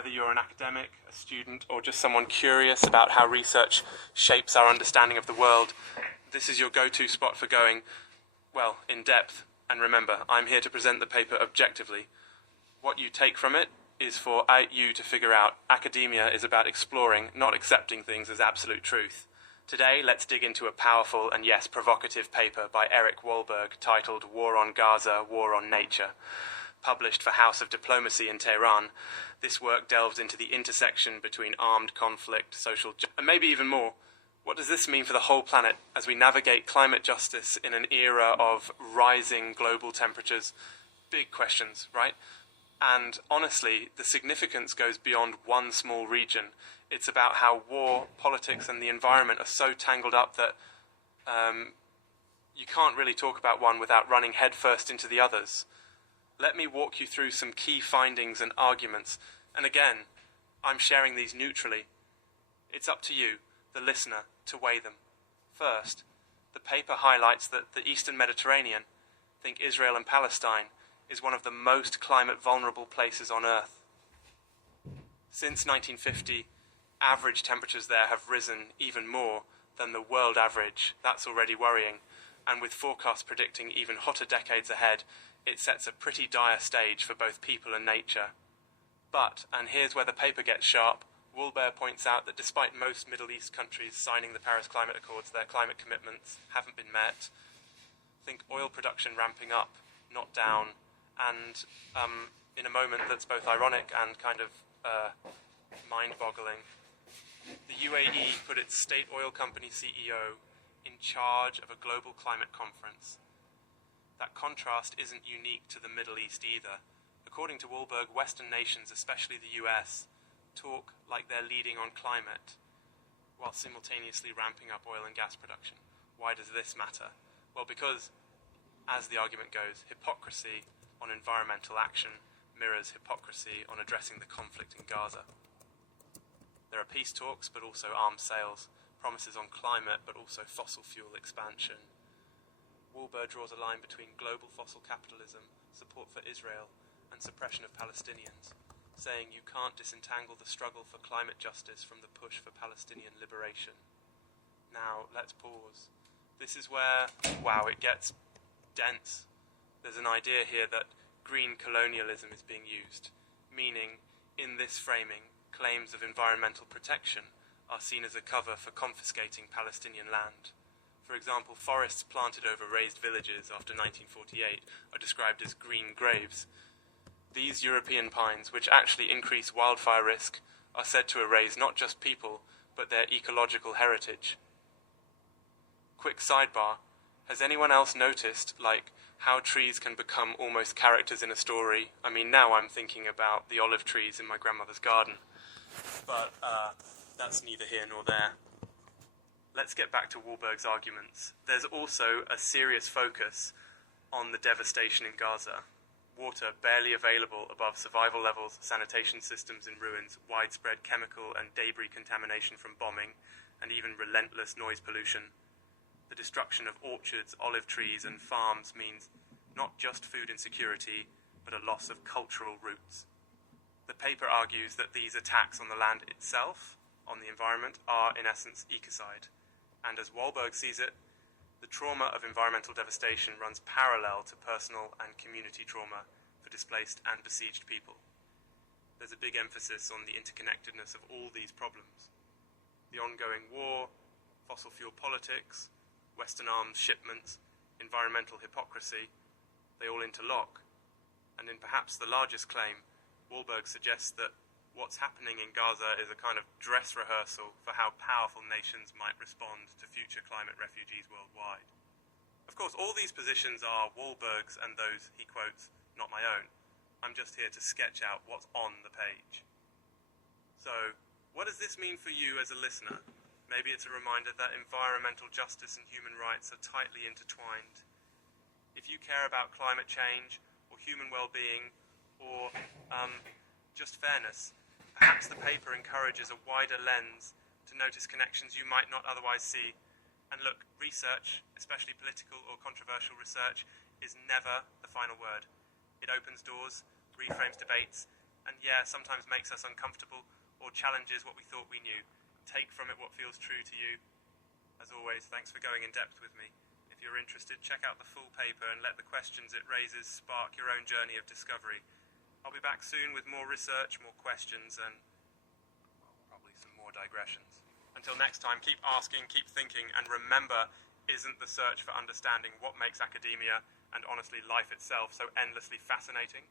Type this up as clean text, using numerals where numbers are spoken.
Whether you're an academic, a student, or just someone curious about how research shapes our understanding of the world, this is your go-to spot for going, well, in depth. And remember, I'm here to present the paper objectively. What you take from it is for you to figure out. Academia is about exploring, not accepting things as absolute truth. Today, let's dig into a powerful and, yes, provocative paper by Eric Wahlberg titled War on Gaza, War on Nature. Published for House of Diplomacy in Tehran, this work delves into the intersection between armed conflict, social justice, and maybe even more. What does this mean for the whole planet as we navigate climate justice in an era of rising global temperatures? Big questions, right? And honestly, the significance goes beyond one small region. It's about how war, politics, and the environment are so tangled up that you can't really talk about one without running headfirst into the others. Let me walk you through some key findings and arguments. And again, I'm sharing these neutrally. It's up to you, the listener, to weigh them. First, the paper highlights that the Eastern Mediterranean, think Israel and Palestine, is one of the most climate vulnerable places on Earth. Since 1950, average temperatures there have risen even more than the world average. That's already worrying. And with forecasts predicting even hotter decades ahead, it sets a pretty dire stage for both people and nature. But, and here's where the paper gets sharp, Wahlberg points out that despite most Middle East countries signing the Paris Climate Accords, their climate commitments haven't been met. Think oil production ramping up, not down, and in a moment that's both ironic and kind of mind-boggling, the UAE put its state oil company CEO in charge of a global climate conference. That contrast isn't unique to the Middle East either. According to Wahlberg, Western nations, especially the US, talk like they're leading on climate, while simultaneously ramping up oil and gas production. Why does this matter? Well, because, as the argument goes, hypocrisy on environmental action mirrors hypocrisy on addressing the conflict in Gaza. There are peace talks, but also arms sales, promises on climate, but also fossil fuel expansion. Wahlberg draws a line between global fossil capitalism, support for Israel, and suppression of Palestinians, saying you can't disentangle the struggle for climate justice from the push for Palestinian liberation. Now, let's pause. This is where, wow, it gets dense. There's an idea here that green colonialism is being used, meaning, in this framing, claims of environmental protection are seen as a cover for confiscating Palestinian land. For example, forests planted over raised villages after 1948 are described as green graves. These European pines, which actually increase wildfire risk, are said to erase not just people, but their ecological heritage. Quick sidebar, has anyone else noticed, how trees can become almost characters in a story? I mean, now I'm thinking about the olive trees in my grandmother's garden. But that's neither here nor there. Let's get back to Wahlberg's arguments. There's also a serious focus on the devastation in Gaza. Water barely available above survival levels, sanitation systems in ruins, widespread chemical and debris contamination from bombing, and even relentless noise pollution. The destruction of orchards, olive trees, and farms means not just food insecurity, but a loss of cultural roots. The paper argues that these attacks on the land itself, on the environment, are in essence ecocide. And as Wahlberg sees it, the trauma of environmental devastation runs parallel to personal and community trauma for displaced and besieged people. There's a big emphasis on the interconnectedness of all these problems. The ongoing war, fossil fuel politics, Western arms shipments, environmental hypocrisy, they all interlock. And in perhaps the largest claim, Wahlberg suggests that what's happening in Gaza is a kind of dress rehearsal for how powerful nations might respond to future climate refugees worldwide. Of course, all these positions are Wahlberg's and those he quotes, not my own. I'm just here to sketch out what's on the page. So, what does this mean for you as a listener? Maybe it's a reminder that environmental justice and human rights are tightly intertwined. If you care about climate change, or human well-being, or just fairness, perhaps the paper encourages a wider lens to notice connections you might not otherwise see. And look, research, especially political or controversial research, is never the final word. It opens doors, reframes debates, and yeah, sometimes makes us uncomfortable or challenges what we thought we knew. Take from it what feels true to you. As always, thanks for going in depth with me. If you're interested, check out the full paper and let the questions it raises spark your own journey of discovery. I'll be back soon with more research, more questions, and well, probably some more digressions. Until next time, keep asking, keep thinking, and remember, isn't the search for understanding what makes academia, and honestly life itself, so endlessly fascinating?